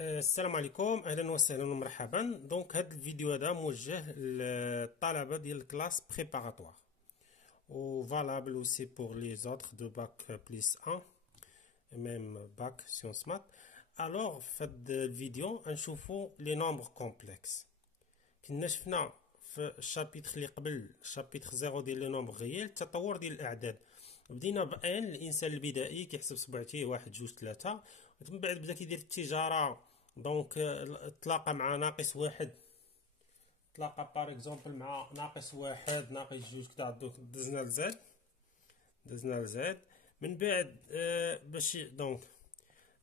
السلام عليكم، اهلا وسهلا ومرحبا. دونك هذا الفيديو هذا موجه للطلبه ديال الكلاس بريباراتوار و valable aussi pour les autres de bac plus 1 même bac sciences maths. alors في هذا الفيديو غنشوفوا لي نومبر كومبلكس. كنا شفنا في الشابيتر اللي قبل الشابيتر 0 ديال لي نومبر غيال التطور ديال الاعداد. بدينا بان الانسان البدائي كيحسب صبعتيه 1 2 3، ومن بعد بدا كيدير التجاره. دونك تلاقى مع ناقص واحد، تلاقى بار اكزومبل مع ناقص واحد ناقص جوج كدا. دوك دزنا لزاد من بعد باش دونك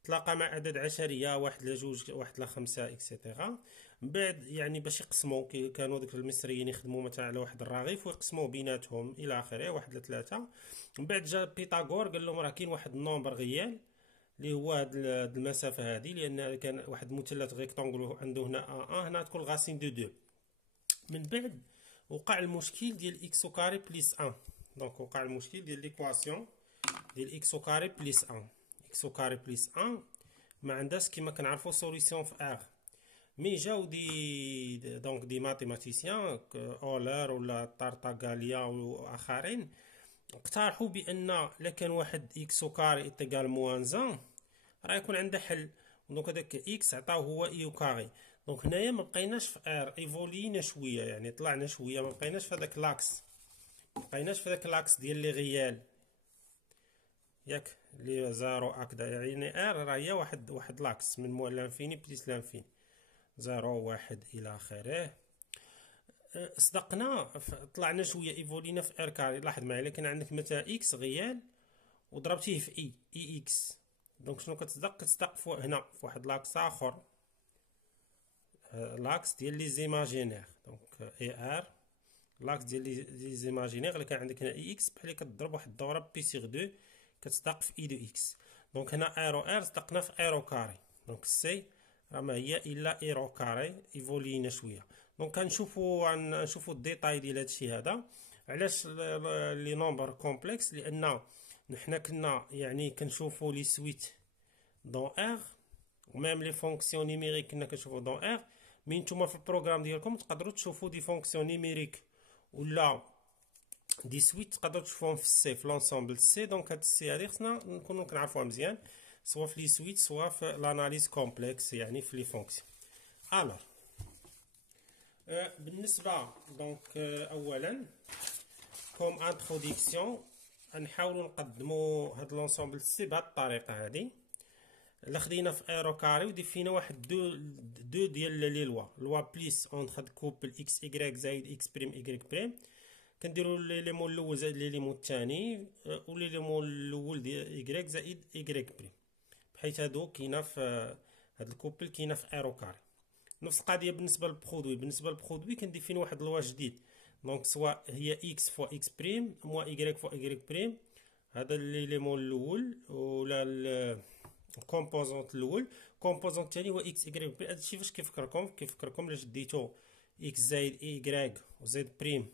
تلاقى مع اعداد عشريه، واحد لجوج واحد لخمسة اكسيتيرا. من بعد يعني باش يقسموا كانوا دوك المصريين يخدموا مثلا على واحد الرغيف ويقسموا بيناتهم الى اخره، واحد لثلاثة. من بعد جا بيثاغور قال لهم راه كاين واحد النومبر غيال اللي هو هاد المسافه هذه، لان كان واحد المثلث ريكتونغل عنده هنا هنا تكون غاسين دو 2. من بعد وقع المشكل ديال اكس او كاري بليس 1. دونك وقع المشكل ديال ليكواسيون ديال اكس او كاري بليس 1. اكس او كاري بليس 1 ما عندهاش كيما كنعرفوا سوليسيون في ار. مي جاو دي ماتيماتيسيان اولر ولا طارطاغاليا واخرين اقترحوا بان الا كان واحد اكس او كاري ايتيغال موان 1 راه يكون عنده حل. دونك هذاك اكس عطاوه هو اي او كاري. دونك هنايا ما بقيناش في ار، ايفولينا شويه يعني طلعنا شويه، ما بقيناش في هذاك لاكس، ديال لي غيال ياك لي زيرو هكذا. يعني ار راه هي واحد لاكس من موال لانفيني بليس لانفيني، زيرو واحد الى اخره. صدقنا طلعنا شويه ايفولينا في ار كاري. لاحظ معايا، لكن عندك مثلا اكس غيال وضربتيه في اي اكس، دونك شنو كتصدق هنا في واحد لاكس اخر، لاكس ديال لي زيماجينير. دونك اي ار لاكس ديال لي زيماجينير اللي كان عندك هنا اي اكس بحال كتضرب واحد الدوره بي سيغ 2 كتصدق في اي دو اكس. دونك هنا ايرو ار صدقنا في ايرو كاري. دونك سي راه ما هي الا ايرو كاري، ايفولينا شويه. دونك كنشوفوا الديتاي ديال هادشي هذا. علاش لي نومبر كومبلكس؟ لان نحنا كنا يعني كنشوفوا لي سويت دون ار وميم لي فونكسيون نيميريك كنا كنشوفوا دون ار. مي نتوما في البروغرام ديالكم تقدروا تشوفوا دي فونكسيون نيميريك ولا دي سويت تقدروا تشوفوهم في السي، في لونسومبل سي. دونك هاد السي هادي خصنا نكونوا كنعرفوها مزيان، سواء في لي سويت سواء في لاناليز كومبلكس يعني في لي فونكسيون. الوغ بالنسبه دونك اولا كوم انتروداكسيون نحاولوا نقدموا هاد لونسومبل سي بهاد الطريقه هادي. الا خدينا في ايرو كاري وديفينا واحد دو ديال لي لوا بليس اون خد كوبل اكس ايكغيك زائد اكس بريم ايكغيك بريم، كنديروا ليمون الاول زائد ليمون الثاني وليمون الاول ديال ايكغيك زائد ايكغيك بريم، بحيث هادو كاينه في هاد الكوبل كاينه في ايرو كاري. نفس القضيه بالنسبه للبرودوي كنديفيني واحد لوا جديد. دونك سواء هي اكس فوا اكس بريم موا ايكغيك فوا ايكغيك بريم، هذا ليمون الاول ولا الكومبوزونت الاول. الكومبوزونت الثاني هو اكس ايكغيك بريم. هادشي فاش كيفكركم الا شديتو اكس زائد ايكغيك وزائد بريم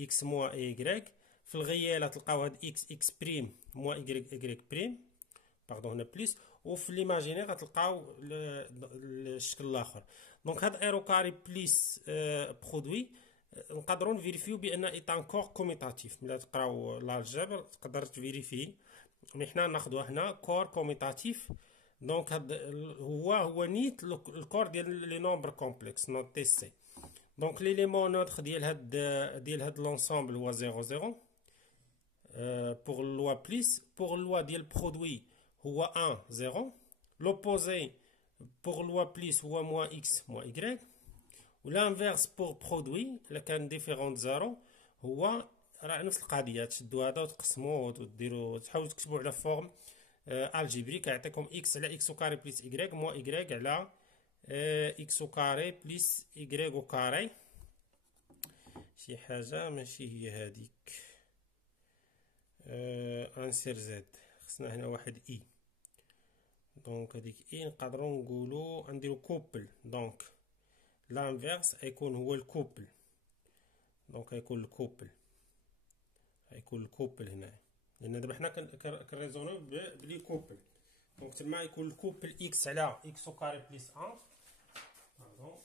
اكس موا ايكغيك، في الغياله تلقاو هاد اكس بريم موا ايكغيك بريم باردون هنا بليس، وفي ليماجينير غتلقاو الشكل الاخر. دونك هاد ايرو كاري بليس برودوي نقدروا نفيريفيو بان ايت انكور كوميتاتيف. ملي تقراو لالجبر تقدر تفيريفي، مي حنا ناخذوا هنا كور كوميتاتيف. دونك هاد هو نيت الكور ديال لي نومبر كومبلكس نوت تي سي. دونك ليليمون نوتر ديال هاد لونسومبل هو 0 0 pour loi plus. pour loi ديال برودوي هو 1 0. l'opposé pour loi plus هو moins x moins y. والانفيرس pour برودوي الا كان ديفيرون 0 هو راه نفس القضيه. تشدوا هذا وتقسموه وديروا تحاولوا تكتبوا على فورم الجبريك يعطيكم اكس على اكس كاري بلس y موا y على اكس كاري بلس y كاري. شي حاجه ماشي هي هذيك انسير زد، خصنا هنا واحد اي. دونك هذيك اي نقدروا نقولوا نديرو كوبل. دونك لانفيرس غيكون هو الكوبل. دونك غيكون الكوبل هنا، لان دابا حنا كنريزونيو بلي كوبل. دونك تما يكون الكوبل اكس على اكس او كاري بليس 1. باردون.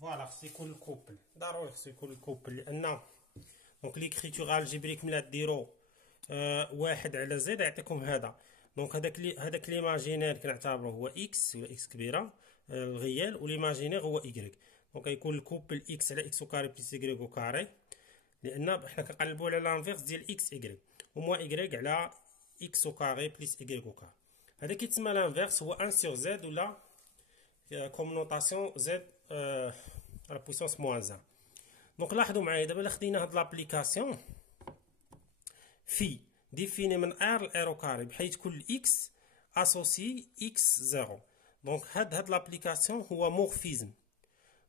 فوالا خصو يكون الكوبل، ضروري خصو يكون الكوبل، لان دونك ليكريتور الجبريك ملي ديرو واحد على زد يعطيكم هذا. دونك هذاك ليماجينير كنعتبروه هو اكس ولا اكس كبيره الغيال، وليماجينير هو ايكغيك. دونك يكون الكوبل اكس على اكس او كاري بلس ايكغيك او كاري، لان حنا كنقلبوا على لانفيرس ديال اكس ايكغيك، وموا ايكغيك على اكس او كاري بلس ايكغيك او كاري. هذا كيتسمى لانفيرس، هو 1 sur زد ولا كوم نوطاسيون زد على بويسونس موان 1. دونك لاحظوا معايا دابا الا خدينا هاد لابليكاسيون في ديفيني من ار لار او كاري، بحيث كل اكس اسوسي اكس زيرو. دونك هاد لابليكاسيون هو مورفيزم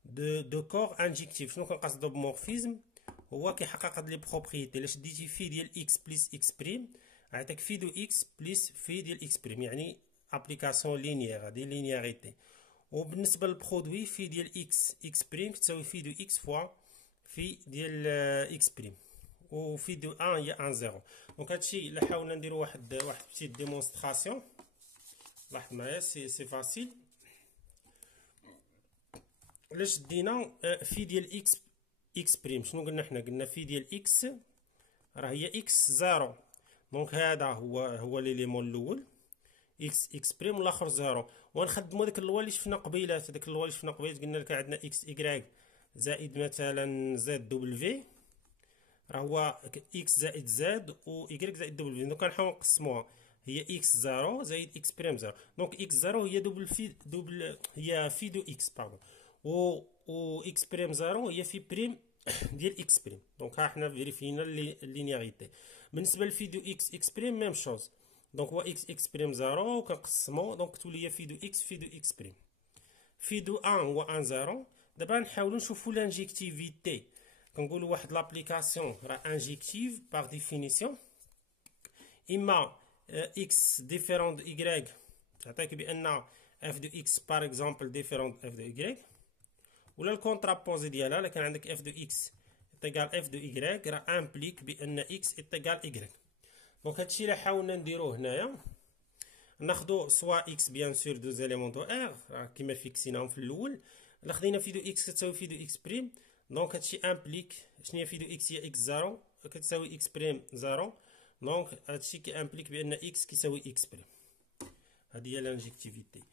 دو كور انجيكتيف. شنو كنقصدو بمورفيزم؟ هو كيحقق هاد لي بروبريتي. الا شديتي في ديال اكس بلس اكس بريم عيطيك في دو اكس بلس في ديال اكس بريم، يعني ابليكاسيون لينيير، هادي لينياريتي. وبالنسبه للبرودوي في ديال اكس بريم كتساوي في دو اكس فوا في ديال اكس بريم، وفي دو 1 هي 1 0. دونك هادشي الا حاولنا نديرو واحد بتيت ديمونستراسيون، لاحظ معايا سي فاسيل. الا شدينا في ديال اكس بريم، شنو قلنا حنا؟ قلنا في ديال اكس راه هي اكس 0. دونك هذا هو ليليمون الاول اكس بريم، والاخر 0. ونخدموا داك اللوا اللي شفنا قبيلات، داك اللوا اللي شفنا قبيلات قلنا لك عندنا اكس ايكغيك زائد مثلا زد دبليو، راه هو اكس زائد زد و ايكغيك زائد دبليو. دونك كنحاول نقسموها، هي اكس 0 زائد اكس بريم 0. دونك اكس 0 هي دوبل هي في دو اكس باردون، و اكس بريم 0 هي في بريم ديال اكس بريم. دونك ها حنا فيريفينا اللينياريتي. بالنسبه لفي دو اكس بريم ميم شوز. دونك هو اكس بريم 0 وكنقسمو، دونك تولي هي في دو اكس بريم. في دو 1 هو 1 0. دابا نحاولوا نشوفوا لانجيكتيفيتي. كنقولوا واحد لابليكاسيون راه انجيكتيف باغ ديفينيسيون، اما اكس ديفيرون دو ايكغيك تعطيك بان اف دو اكس باغ اكزومبل ديفيرون اف دو ايكغيك، ولا الكونترابوزي ديالها الا كان عندك اف دو اكس ايتيغال اف دو ايكغيك راه امبليك بان اكس ايتيغال ايكغيك. دونك هادشي اللي حاولنا نديروه هنايا، ناخدو سوا اكس بيان سور دو زيليمون دو ار كيما فيكسيناهم في الاول. الا خدينا في دو اكس كتساوي في دو اكس بريم، دونك هادشي امبليك شنو هي في دو اكس؟ هي اكس 0 كتساوي اكس بريم 0. دونك هادشي كي امبليك بان اكس كيساوي اكس بريم. هادي هي لانجيكتيفيتي.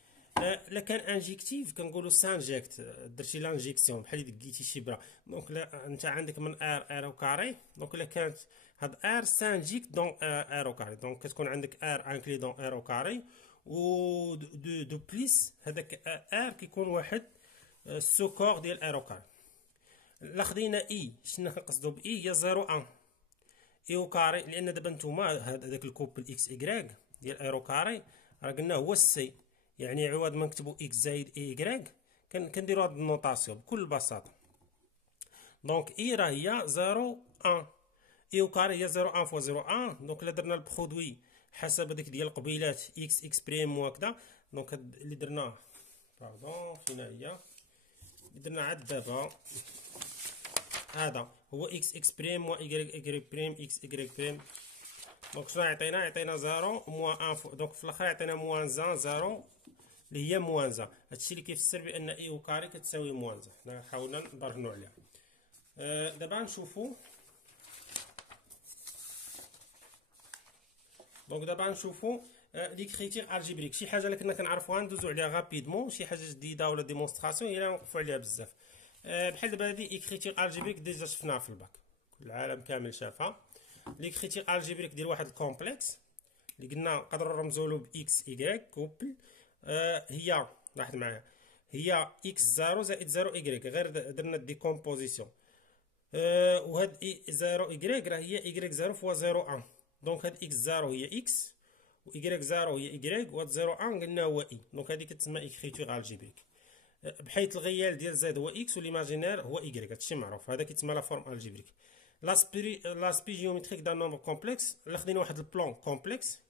لا كان انجيكتيف كنقولوا سانجيكت، درتي لانجيكسيون بحال دقيتي شي برا. دونك لا انت عندك من ار او كاري، دونك الا كانت هاد ار سانجيك دون ار او كاري، دونك كتكون عندك ار انكلي دون ار او كاري، و دو بليس هذاك ار كيكون واحد السكور ديال ار او كاري. لا خدينا اي، شنو كنقصدوا باي؟ هي 0 1 اي او كاري، لان دابا نتوما هذاك الكوبل اكس ايكغيك ديال ار او كاري راه قلنا هو السي، يعني عوض ما نكتبوا اكس زائد اي ايكغيك كنديروا هاد النوطاسيون بكل بساطه. دونك اي راه هي 0 1 اي او كاري هي 0 1 فوا 0 1. دونك الا درنا البرودوي حسب هذيك ديال القبيلات اكس بريم وهكذا، دونك اللي درناه باردون فينا هي اللي درنا عاد دابا هذا هو اكس بريم و ايكغيك بريم اكس ايكغيك بريم. دونك شنو يعطينا 0 موان 1 دونك في الاخر يعطينا موان 0 اللي هي موان 1. هادشي اللي كيفسر بان اي او كاري كتساوي موان 1. حنا حاولنا نبرهنوا عليها. دابا نشوفوا، دونك دابا نشوفوا ليكريتير الجبريك، شي حاجه اللي كنا كنعرفوها ندوزو عليها غابيدمون، شي حاجه جديده ولا ديمونستراسيون هي نوقفوا عليها بزاف. بحال دابا هادي ايكريتير الجبريك ديجا شفناها في الباك، العالم كامل شافها. ليكريتير الجبريك ديال واحد الكومبلكس اللي قلنا نقدروا نرمزوا له باكس ايكغيك كوبل، هي لاحظ معايا هي اكس 0 زائد 0 ايكغيك، غير درنا ديكومبوزيسيون. وهاد اي 0 ايكغيك راه هي ايكغيك 0 فوا 0 1. دونك هاد اكس 0 هي اكس و ايكغيك 0 هي ايكغيك، وهاد 0 1 قلنا هو اي. دونك هادي كتسمى ايكريتور الجبريك، بحيث الغيال ديال زد هو اكس والايماجينير هو ايكغيك. هادشي معروف، هذا كيتسمى لا فورم الجبريك. لاسبي جيومتريك دان نومبر كومبلكس، الا خدينا واحد البلون كومبلكس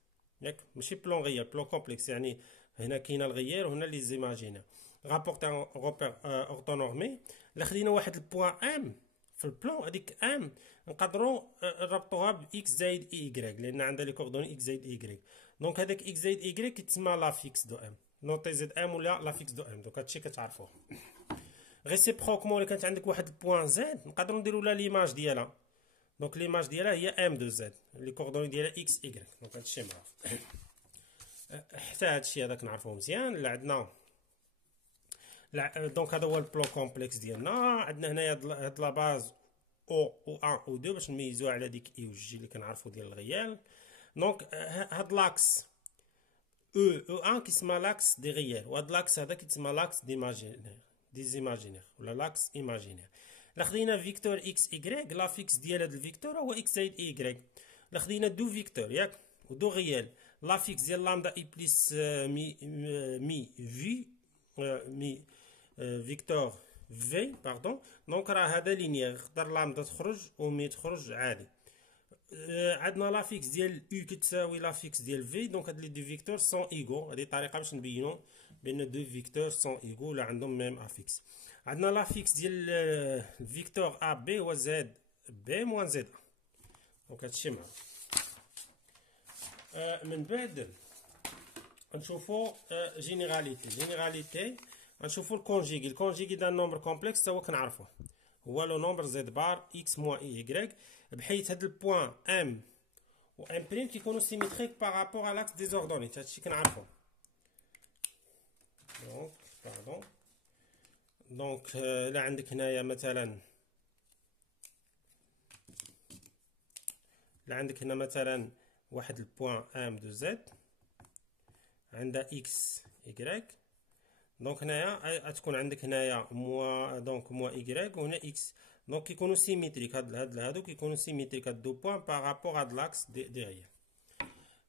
ياك ماشي بلون غيال، بلون كومبلكس يعني هنا كاين الغيال وهنا لي زيماجينير. رابورت روبير اورتونورمي. الا خدينا واحد البوان ام في البلان، هذيك ام نقدروا نربطوها باكس زائد اي يكغيك، لان عندها لي كوردوني اكس زائد اي يكغيك. دونك هذاك اكس زائد اي يكغيك كيتسمى لا فيكس دو ام، نوتي زد ام ولا لا فيكس دو ام. دونك هادشي كتعرفوه. ريسيبروكمون الا كانت عندك واحد البوان زد نقدروا نديروا لها ليماج ديالها. دونك ليماج ديالها هي ام دو زد، لي كوردوني ديالها اكس يكغيك. دونك هادشي معروف. حتى هادشي هذاك نعرفوه مزيان. لا عندنا دونك هذا هو البلون كومبلكس ديالنا. عندنا هنايا هاد لا باز او و 1 و 2 باش نميزوها على ديك اي و جي اللي كنعرفو ديال الغيال. دونك هاد لاكس او 1 كيسمى لاكس دي غيال، وهاد لاكس هذا كيتسمى لاكس دي زيماجينير ولا لاكس ايماجينير. الا خدينا فيكتور اكس ايكغيك، لا فيكس ديال هاد الفيكتور هو اكس زائد اي يكغيك. الا خدينا دو فيكتور ياك ودو غيال، لا فيكس ديال لامدا اي بليس مي في مي فيكتور في باردون. دونك راه هذا لينيير، يقدر لامدا تخرج ومي تخرج عادي. عندنا لا فيكس ديال يو كتساوي لا فيكس ديال في. دونك هاد لي دو فيكتور سون ايغو. هذه طريقه باش نبينو بان دو فيكتور سون ايغو ولا عندهم ميم افيكس. عندنا لا فيكس ديال الفيكتور ا بي هو زد بي موان زد. دونك هادشي معروف. من بعد نشوفو جينيراليتي. نشوفو الكونجيغي دان نومبر كومبلكس هو كنعرفوه، هو لو نومبر زد بار اكس موان اي يكغيك، بحيث هاد البوان ام و ام بريم كيكونوا سيميتريك بارابور على لاكس ديزوردوني. هادشي كنعرفوه. دونك باردون. دونك الا عندك هنايا مثلا، هنا مثلا واحد البوان ام دو زد عندها اكس يكغيك. دونك هنايا تكون عندك هنايا موا، دونك موا يكغيك وهنا اكس. دونك كيكونوا سيميتريك، هادو كيكونوا سيميتريك هاد دو بوان بارابور هاد لاكس دي غيال.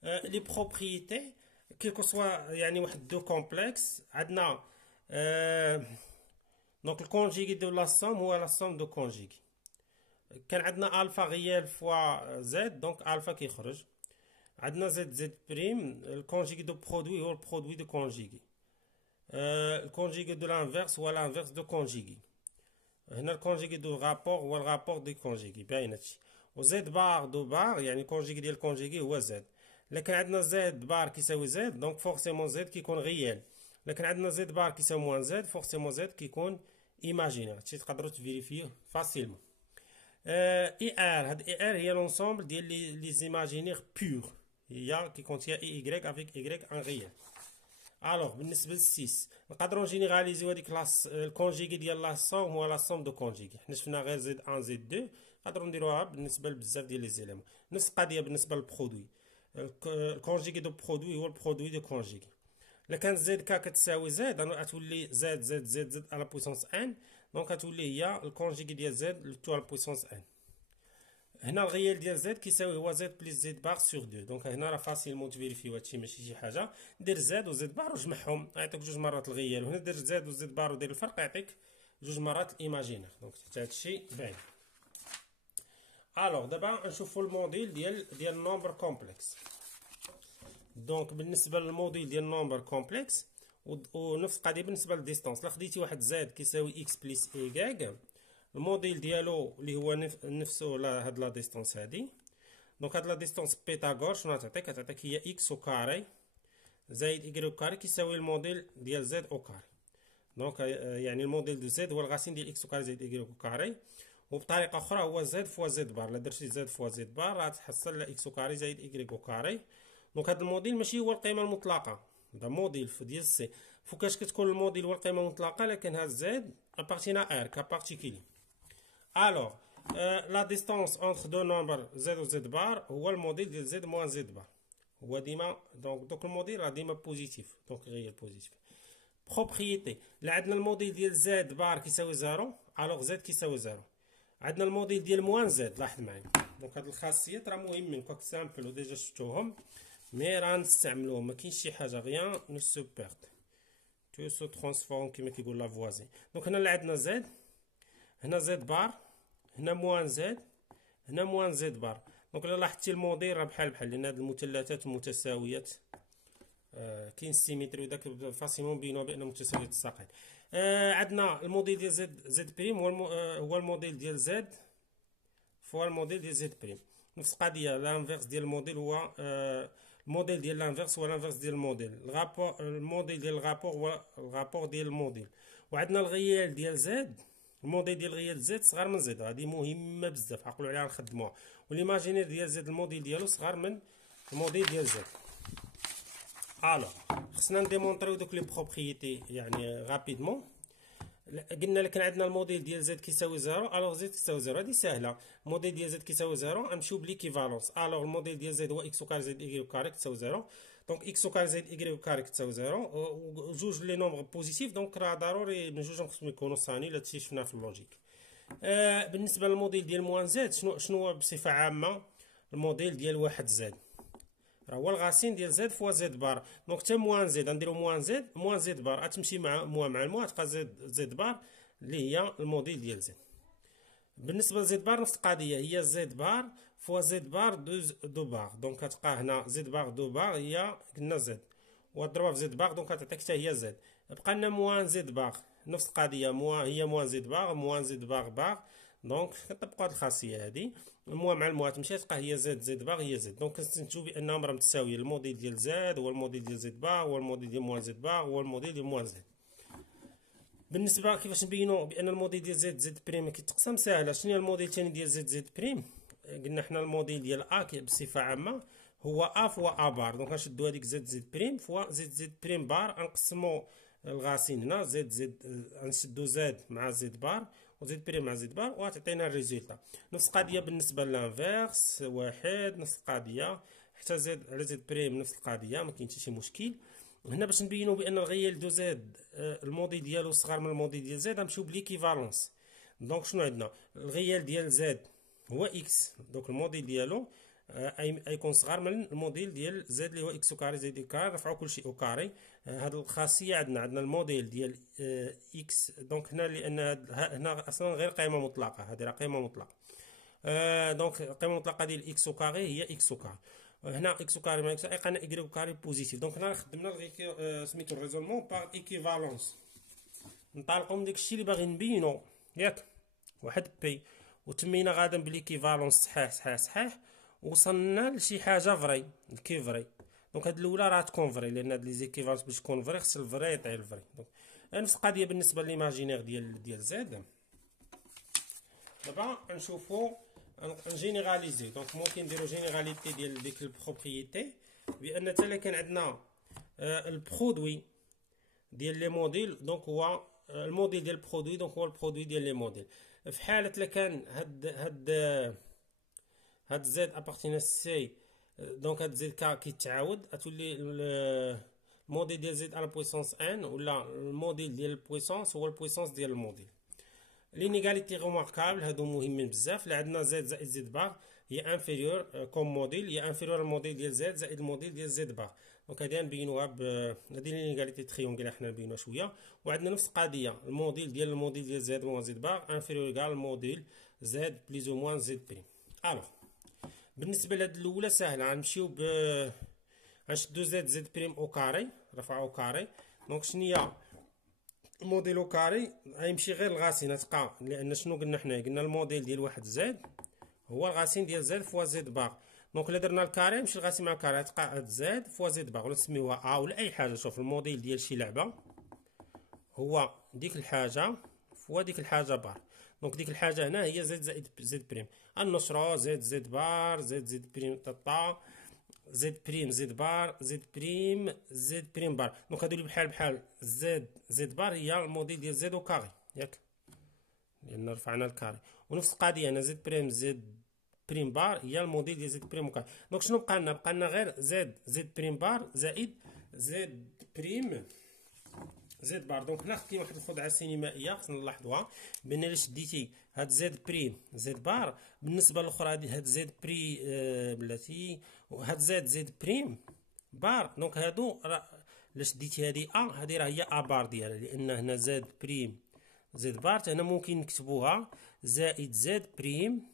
لي بروبريتي كيلكو سوا يعني واحد دو كومبلكس عندنا. دونك الكونجيغي دو لا سوم هو لا سوم دو كونجيغي. كان عندنا الفا غيال فوا زد، دونك الفا كيخرج. عندنا زد بريم، الكونجيغي دو برودوي هو البرودوي دو كونجيغي. الكونجيغي دو لانفيرس هو لانفيرس دو كونجيغي. هنا الكونجيغي دو رابور هو الرابور دو كونجيغي. باين هادشي. و زد بار دو بار يعني الكونجيغي ديال الكونجيغي هو زد. لكن عندنا زد بار كيساوي زد، دونك فورسيمون زد كيكون غيال. لكن عندنا زد بار كيساوي موان زد، فورسيمون زد كيكون ايماجينير. هادشي تقدروا تفيريفيوه فاسيلمون. اي ار، هاد اي ار هي لونسومبل ديال لي زيماجينير بور، هي كي كونتيا اي يكغيك افيك يكغيك ان غيال. الوغ بالنسبه للسيس نقدروا جينيراليزيو هذيك الكونجيغي ديال لا سوم هو لا سوم دو كونجيغي. حنا شفنا غير زد 1 زد 2، نقدروا نديروها بالنسبه لبزاف ديال لي زيليمون. نفس القضيه بالنسبه للبرودوي، الكونجيغي دو برودوي هو البرودوي دو كونجيغي. الا كان زد كا كتساوي زد غتولي زد زد زد زد على بويسونس ان، دونك غتولي هي الكونجيغي ديال زد لتو على بويسونس ان. هنا الغيال ديال زد كيساوي هو زد بليس زد بار سور 2. دونك هنا راه فاسيلمون تفيريفيو هادشي، ماشي شي حاجه. دير زد وزد بار وجمعهم يعطيك جوج مرات الغيال، وهنا دير زد وزد بار ودير الفرق يعطيك جوج مرات الايماجينير. دونك حتى هادشي باين. الوغ دابا نشوفوا الموديل ديال نومبر كومبلكس. دونك بالنسبه للموديل ديال نومبر كومبلكس ونفس القضيه بالنسبه للديستانس. الا خديتي واحد زد كيساوي اكس بليس اي كاع، الموديل ديالو اللي هو نفسه لا هاد لا ديستانس هادي. دونك هاد لا ديستانس بيتاغور شنو غتعطيك؟ غتعطيك هي اكس او كاري زائد ايكغيك كاري كيساوي الموديل ديال زد او كاري. دونك يعني الموديل دو زد هو الغاسين ديال اكس او كاري زائد ايكغيك كاري. وبطريقه اخرى هو زد فوا زد بار. الا درتي زد فوا زد بار غتحصل اكس او كاري زائد ايكغيك كاري. دونك هاد الموديل ماشي هو القيمه المطلقه، هذا موديل ديال سي. فوقاش كتكون الموديل هو القيمه المطلقه، لكن هاد زد ابارتينا ار كبارتيكولي. الوغ لا ديستانس اونتر دو نومبر زد و زد بار هو الموديل ديال زد موان زد بار، هو ديما دونك الموديل راه ديما بوزيتيف، دونك غير بوزيتيف. بروبريتي، لا عندنا الموديل ديال زد بار كيساوي زيرو، الوغ زد كيساوي زيرو. عندنا الموديل ديال موان زد، لاحظ معايا. دونك هاد الخاصيات راه مهمين، كوك سامبل وديجا شفتوهم مي راه نستعملوهم، ما كاينش شي حاجه غيان نو سو بيرد تو سو ترانسفورم كيما كيقول لا فوازين. دونك هنا اللي عندنا زد، هنا زد بار، هنا موان زد، هنا موان زد بار. دونك الا لاحظتي الموديل راه بحال لان هاد المثلثات متساويات، كاين السيمتري وداك فاسيمون بينوا بان متساويات الساقين. عندنا الموديل ديال زد بريم هو الموديل ديال زد فوا الموديل ديال زد بريم. نفس القضيه لانفيرس ديال الموديل هو الموديل ديال لانفيرس هو لانفيرس ديال الموديل. الموديل ديال الرابور هو الرابور ديال الموديل. وعندنا الغيال ديال زد، الموديل ديال غيال زد صغار من زد، هذه مهمه بزاف عقلوا عليها نخدموها. والايماجينير ديال زد الموديل ديالو صغار من الموديل ديال زد. الوغ خصنا نديمونطريو دوك لي بروبريتي يعني غابيدمون. قلنا لك عندنا الموديل ديال زد كيساوي 0، الوغ زد كيساوي 0، هذه ساهله. الموديل ديال زد كيساوي 0 غنمشيو بليكيفالونس. الوغ الموديل ديال زد هو اكس وكار زد ايكغيك كاري كتساوي 0، دونك اكس وكار زد ايكغيك كاري كتساوي 0 جوج لي نومبر بوزيتيف، دونك راه ضروري من جوجهم خصهم يكونوا صاني الا هادشي شفناه في اللوجيك. بالنسبه للموديل ديال موان زد شنو هو بصفه عامه الموديل ديال واحد زد؟ راه هو الغاسين ديال زد فوا زد بار، دونك حتى موان زد غنديرو موان زد بار غتمشي مع الموا تبقى زد بار اللي هي الموديل ديال زد. بالنسبه لزد بار نفس القضيه، هي زد بار فوا زد بار دو بار، دونك كتبقى هنا زد بار دو بار هي قلنا زد وضربها في زد بار، دونك غتعطيك حتى هي زد. بقى لنا موان زد بار نفس القضيه، هي موان زد بار بار، دونك كنطبقوا هاد الخاصيه هادي الموا مع الموا تمشي تلقى هي زد بار هي زد، دونك كنستنتجوا بانهم راه متساويين. الموديل ديال زد هو الموديل ديال زد بار، هو الموديل ديال موان زد بار، هو الموديل ديال موان زد. بالنسبه كيفاش نبينوا بان الموديل ديال زد بريم كيتقسم ساهله. شنو هي الموديل الثاني ديال زد بريم؟ قلنا حنا الموديل ديال بصفه عامه هو فوا بار، دونك غنشدو هذيك زد بريم فوا زد بريم بار، غنقسموا الغاسين هنا غنشدو زد مع زد بار وزد بريم مع زد بار وغتعطينا الريزولتا. نفس القضيه بالنسبه للانفيرس واحد، نفس القضيه حتى زد على زد بريم نفس القضيه، ما كاين حتى شي مشكل. هنا باش نبينوا بان الغيال دو زد الموديل ديالو صغار من الموديل ديال زد غنمشيو بليكيفالونس. دونك شنو عندنا؟ الغيال ديال زد هو اكس، دونك الموديل ديالو يكون صغار من الموديل ديال زد اللي هو اكس وكاري زد كاري، رفعوا كلشي او كاري. هاد الخاصيه عندنا الموديل ديال اكس، دونك هنا لان هنا اصلا غير قيمه مطلقه، هذه راه قيمه مطلقه. دونك القيمه المطلقه ديال اكس وكاري هي اكس وكاري، هنا اكس كاري مع اكس يلقانا ايكغيك كاري بوزيتيف. دونك هنا خدمنا سميتو الريزولمون باغ ايكيفالونس. نطالقوا من داكشي اللي باغي نبينو ياك واحد بي، وتمينا غادا بليكيفالونس صحيح وصلنا لشي حاجه فري الكيفري. دونك هاد الاولى راه تكون فري لان هاد لي زيكيفالونس باش تكون فري خص الفري يعطي الفري. دونك نفس القضيه بالنسبه ليماجينير ديال زد. دابا نشوفو نجينيراليزي، دونك ممكن نديرو جينيراليتي ديال ديك البروبريتي بان حتى كان عندنا البرودوي ديال لي موديل، دونك هو الموديل ديال البرودوي، دونك هو البرودوي ديال لي موديل. في حاله الا كان هاد زد ابارتينا سي، دونك هاد زد كا كيتعاود غتولي الموديل ديال زد على بويسونس ان، ولا الموديل ديال البويسونس هو البويسونس ديال الموديل. لينيغاليتي روماركابل هادو مهمين بزاف. لا عندنا زد زائد زد بار هي انفيريور كوم موديل، هي انفيريور الموديل ديال زد زائد الموديل ديال زد بار، دونك هادي نبينوها هادي لينيغاليتي تريونغل حنا نبينوها شويه. وعندنا نفس القضيه الموديل ديال زد موان زد بار انفيريور ايكال الموديل زد بليز او موان زد بريم. الوغ بالنسبه لهاد الاولى ساهله، غنمشيو غنشدو زد بريم او كاري، رفعو او كاري، دونك شنو الموديل او كاري غيمشي غير الغاسين تبقى، لان شنو قلنا حنا؟ قلنا الموديل ديال واحد زد هو الغاسين ديال زد فوا زد بار، دونك الا درنا الكاري يمشي الغاسين مع الكاري تبقى هاد زد فوا زد بار، ولا نسميوها ولا اي حاجه. شوف الموديل ديال شي لعبه هو ديك الحاجه فوا ديك الحاجه بار، دونك ديك الحاجه هنا هي زد زائد زد بريم. النشره زد بار زد بريم طاطا زد بريم زد بار زد بريم بار، دونك هادو اللي بحال زد بار هي الموديل ديال زد وكاري ياك، لان رفعنا الكاري. ونفس القضيه هنا زد بريم بار هي الموديل ديال زد بريم وكاري. دونك شنو بقى لنا غير زد بريم بار زائد زد بريم زد بار. دونك هنا كاين واحد الخدعه سينمائيه خصنا نلاحظوها، بان الا شديتي هاد زد بريم زد بار بالنسبه للاخرى هاد زد بري بلاتي وهاد زد بريم بار، دونك هادو راه الا شديتي هادي هادي راه هي بار ديالها، لان هنا زد بريم زد بار هنا ممكن نكتبوها زائد زد بريم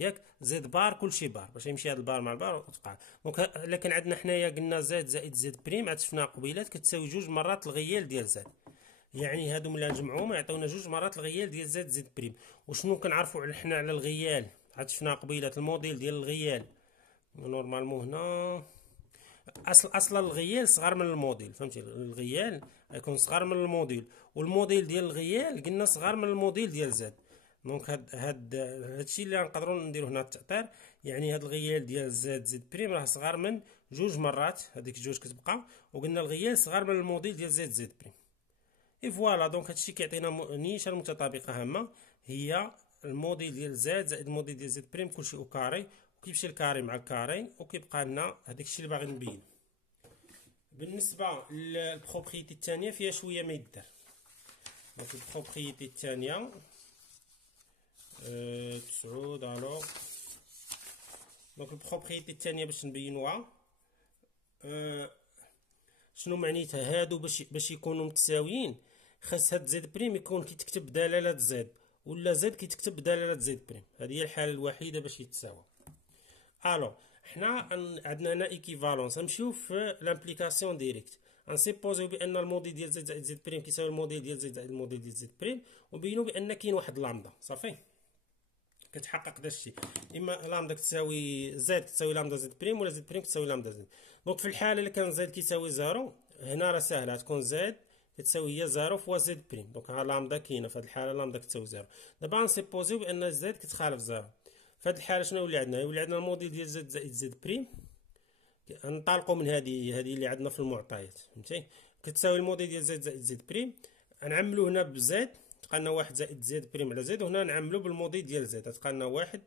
ياك زد بار كلشي بار باش يمشي هاد البار مع البار وتبقى. دونك لكن عندنا حنايا قلنا زد زائد زد بريم، عاد شفنا قبيلات كتساوي جوج مرات الغيال ديال زد، يعني هادو ملي نجمعوهم يعطيونا جوج مرات الغيال ديال زد زد بريم. وشنو كنعرفوا حنا على الغيال؟ عاد شفنا قبيلات الموديل ديال الغيال نورمالمون هنا اصلا الغيال صغر من الموديل، فهمتي؟ الغيال يكون صغر من الموديل، والموديل ديال الغيال قلنا صغر من الموديل ديال زد. دونك هادشي اللي نقدروا نديرو هنا التأطير، يعني هاد الغيال ديال زد زد بريم راه صغر من جوج مرات، هذيك جوج كتبقى، وقلنا الغيال صغر من الموديل ديال زد زد بريم. اي فوالا دونك هادشي كيعطينا نيشان متطابقه هامه، هي الموديل ديال زد زائد الموديل ديال زد بريم كلشي او كاري، وكيمشي الكاري مع الكاري وكيبقى لنا هذاك الشيء اللي باغي نبين. بالنسبه للبروبريتي الثانيه فيها شويه ما يدار. دونك البروبريتي الثانيه تسعود الوغ. دونك البروبريتي الثانيه باش نبينوها شنو معنيتها؟ هادو باش يكونوا متساويين خاص هاد زد بريم يكون كيتكتب بدلاله زد، ولا زد كيتكتب بدلاله زد بريم، هذه هي الحاله الوحيده باش يتساوى. الو حنا عندنا هنا ايكيفالونس، نمشيو في لامبليكاسيون ديريكت، نسيبوزيو بان الموديل ديال زد زائد زد بريم كيساوي الموديل ديال زد زائد الموديل ديال زد بريم، ونبينو بان كاين واحد لامدا صافي كتحقق دا الشيء، اما لامدا كتساوي زد كتساوي لامدا زد بريم، ولا زد بريم كتساوي لامدا زد. دونك في الحاله اللي كان زد كيساوي زيرو هنا راه ساهله تكون زد كتساوي هي زيرو فوا زد بريم، دونك ها لامدا كاينه في هذه الحاله لامدا كتساوي زيرو. دابا نسيبوزيو بان زد كتخالف زيرو، في هذه الحاله شنو يولي عندنا؟ يولي عندنا الموديل ديال زد زائد زد بريم، ننطلقوا من هذه اللي عندنا في المعطيات، فهمتي؟ كتساوي الموديل ديال زد زائد زد بريم، نعملو هنا بزد تبقى لنا واحد زائد زد بريم على زد، وهنا نعملو بالموديل ديال زد تبقى لنا واحد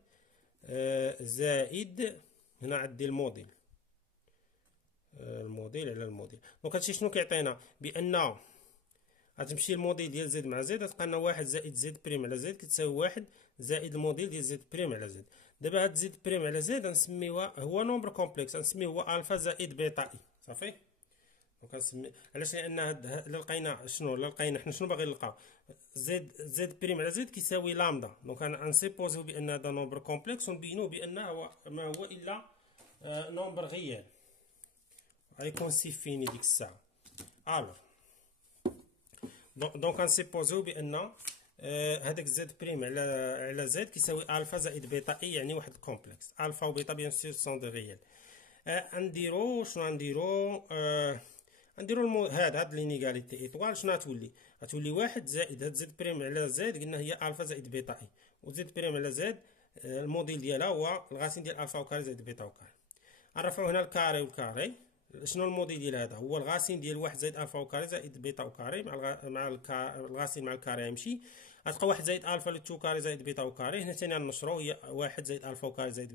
زائد هنا عندي الموديل على الموديل. دونك هادشي شنو كيعطينا؟ بان غتمشي الموديل ديال زد مع زد تبقى لنا واحد زائد زد بريم على زد كتساوي واحد زائد الموديل ديال زد بريم على زد. دابا هاد زد بريم على زد نسميوها هو نومبر كومبلكس، نسميه هو الفا زائد بيتا اي صافي. دونك نسمي علاش؟ لان هاد لقينا شنو لقينا حنا شنو باغي نلقاو؟ زد بريم على زد كيساوي لامدا، دونك نسيبوزيو بان هذا نومبر كومبلكس ونبينوه بان هو ما هو الا نومبر غيال غيكون سيفيني ديك الساعه. الوغ دونك نسيبوزيو بان هذاك زد بريم على زد كيساوي الفا زائد بيتا اي، يعني واحد كومبلكس. الفا وبيتا بيان سور سون دي غيال. نديرو شنو نديرو هاد لينيغاليتي ايطوال شنو غتولي واحد زائد هاد زد بريم على زد قلنا هي الفا زائد بيتا اي، وزد بريم على زد الموديل ديالها هو الغاسين ديال الفا وكاري زائد بيتا وكاري. نرفعو هنا الكاري والكاري، شنو الموديل ديال هذا؟ هو الغاسين ديال واحد زائد الفا وكاري زائد بيتا وكاري مع الغاسين مع الكاري يمشي، غتبقى واحد زائد الفا لتو كاري زائد بيتا وكاري. هنا ثاني نشرو هي واحد زائد الفا وكاري زائد